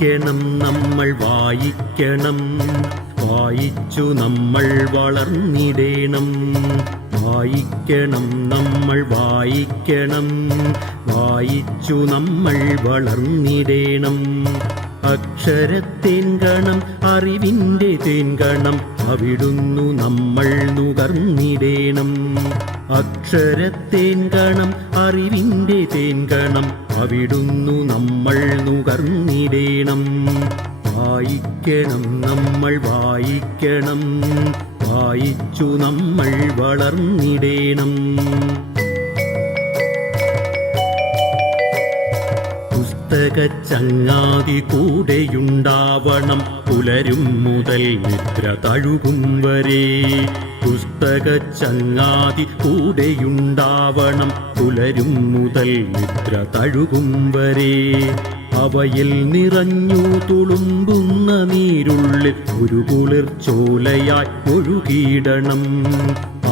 വായിക്കണം നമ്മൾ വായിക്കണം, വായിച്ചു നമ്മൾ വളർന്നിടേണം. വായിക്കണം നമ്മൾ വായിക്കണം, വായിച്ചു നമ്മൾ വളർന്നിടേണം. അക്ഷരത്തേൻകണം അറിവിൻ്റെ തേൻകണം, അവിടുന്നു നമ്മൾ നുകർന്നിടേണം. അക്ഷരത്തേൻകണം അറിവിൻ്റെ തേൻകണം, അവിടുന്നു നമ്മൾ നുകർന്നിടേണം. വായിക്കണം നമ്മൾ വായിക്കണം, വായിച്ചു നമ്മൾ വളർന്നിടേണം. പുസ്തകച്ചങ്ങാതി കൂടെയുണ്ടാവണം, പുലരും മുതൽ നിദ്ര തഴുകും വരെ. പുസ്തകച്ചങ്ങാതി കൂടെയുണ്ടാവണം, പുലരും മുതൽ നിദ്ര തഴുകും വരെ. അവയിൽ നിറഞ്ഞു തുളുമ്പുന്ന നീരുള്ളിൽ ഒരു കുളിർച്ചോലയായി ഒഴുകിയിടണം.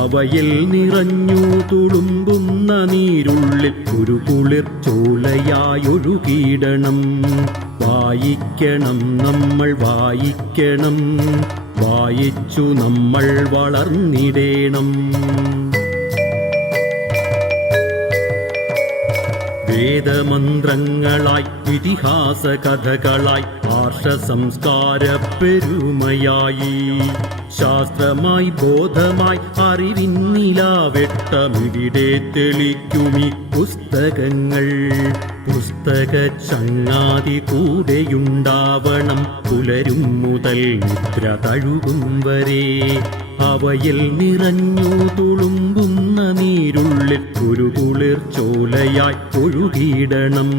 അവയിൽ നിറഞ്ഞു തുളുമ്പുന്ന നീരുള്ളിൽ ഒരു കുളിർച്ചോലയായി ഒഴുകിയിടണം. വായിക്കണം നമ്മൾ വായിക്കണം, വായിച്ചു നമ്മൾ വളർന്നിടേണം. വേദമന്ത്രങ്ങളായി ഇതിഹാസ കഥകളായി ആർഷ സംസ്കാര പെരുമയായി, ശാസ്ത്രമായി ബോധമായി അറിവിന്നിലാവെട്ടമിവിടെ തെളിക്കുമി പുസ്തകങ്ങൾ. പുസ്തകച്ചങ്ങാതി കൂടെയുണ്ടാവണം, പുലരും മുതൽ നിദ്ര തഴുകും വരെ. അവയിൽ നിറഞ്ഞു തുളുമ്പുന്ന നീരുള്ളിൽ ഒരു കുളിർച്ചോലയായി ഒഴുകിയിടണം.